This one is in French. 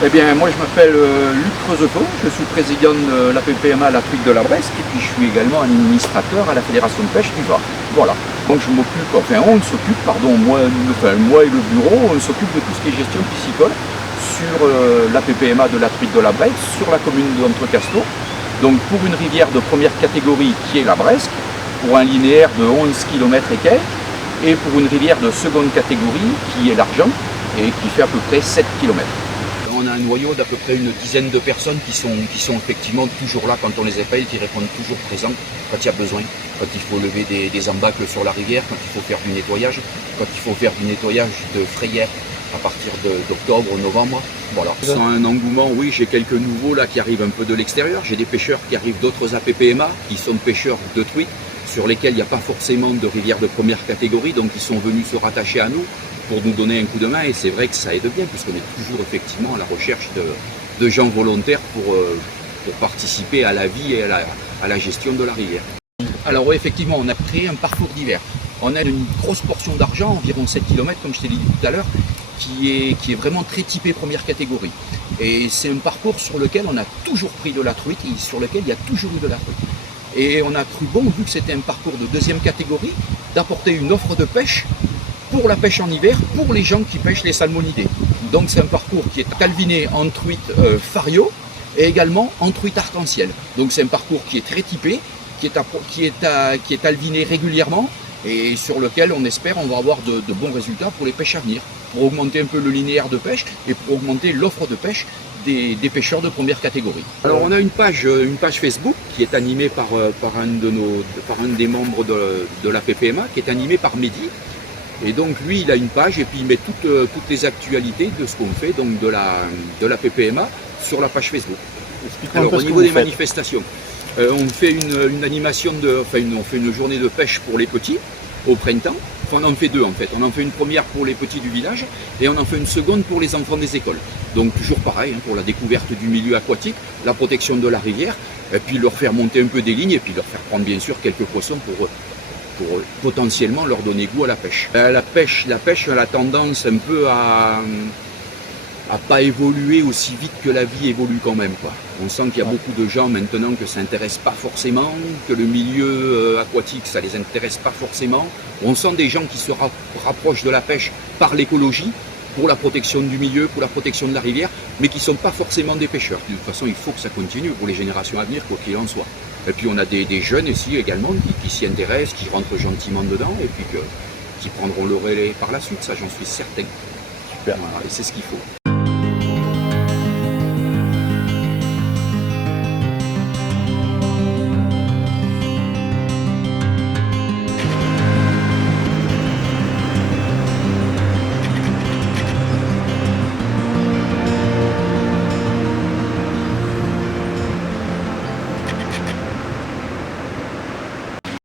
Eh bien, moi je m'appelle Luc Creusetot, je suis président de la PPMA à la truite de la Bresse et puis je suis également administrateur à la Fédération de pêche du Var. Voilà, donc je m'occupe, enfin on s'occupe, pardon, moi et le bureau, on s'occupe de tout ce qui est gestion piscicole sur la PPMA de la truite de la Bresse, sur la commune d'Entrecasteaux. Donc pour une rivière de première catégorie qui est la Bresque, pour un linéaire de 11 km et quelques, et pour une rivière de seconde catégorie qui est l'Argent et qui fait à peu près 7 km. On a un noyau d'à peu près une dizaine de personnes qui sont effectivement toujours là quand on les appelle, qui répondent toujours présents quand il y a besoin, quand il faut lever des embâcles sur la rivière, quand il faut faire du nettoyage, quand il faut faire du nettoyage de frayère à partir d'octobre, novembre. Voilà. Sans un engouement, oui, j'ai quelques nouveaux là qui arrivent un peu de l'extérieur. J'ai des pêcheurs qui arrivent d'autres APPMA, qui sont pêcheurs de truite, sur lesquels il n'y a pas forcément de rivière de première catégorie, donc ils sont venus se rattacher à nous pour nous donner un coup de main, et c'est vrai que ça aide bien, puisqu'on est toujours effectivement à la recherche de gens volontaires pour participer à la vie et à la gestion de la rivière. Alors oui, effectivement, on a créé un parcours d'hiver. On a une grosse portion d'argent, environ 7 km, comme je t'ai dit tout à l'heure, qui est vraiment très typé première catégorie. Et c'est un parcours sur lequel on a toujours pris de la truite et sur lequel il y a toujours eu de la truite. Et on a cru bon, vu que c'était un parcours de deuxième catégorie, d'apporter une offre de pêche pour la pêche en hiver, pour les gens qui pêchent les salmonidés. Donc c'est un parcours qui est calviné en truite fario et également en truite arc-en-ciel. Donc c'est un parcours qui est très typé, qui est alviné régulièrement et sur lequel on espère on va avoir de bons résultats pour les pêches à venir, pour augmenter un peu le linéaire de pêche et pour augmenter l'offre de pêche des pêcheurs de première catégorie. Alors on a une page Facebook qui est animée par un des membres de la PPMA, qui est animée par Mehdi. Et donc lui il a une page et puis il met toutes les actualités de ce qu'on fait donc de la PPMA sur la page Facebook. Alors au niveau des manifestations, on fait une animation on fait une journée de pêche pour les petits au printemps. Enfin, on en fait deux en fait. On en fait une première pour les petits du village et on en fait une seconde pour les enfants des écoles. Donc toujours pareil, pour la découverte du milieu aquatique, la protection de la rivière, et puis leur faire monter un peu des lignes et puis leur faire prendre bien sûr quelques poissons pour potentiellement leur donner goût à la pêche. La pêche elle a tendance un peu à pas évoluer aussi vite que la vie évolue quand même, quoi. On sent qu'il y a beaucoup de gens maintenant que ça n'intéresse pas forcément, que le milieu aquatique ça les intéresse pas forcément. On sent des gens qui se rapprochent de la pêche par l'écologie, pour la protection du milieu, pour la protection de la rivière, mais qui ne sont pas forcément des pêcheurs. De toute façon, il faut que ça continue pour les générations à venir, quoi qu'il en soit. Et puis on a des jeunes ici également qui s'y intéressent, qui rentrent gentiment dedans et puis qui prendront le relais par la suite, ça j'en suis certain. Super. Voilà, et c'est ce qu'il faut.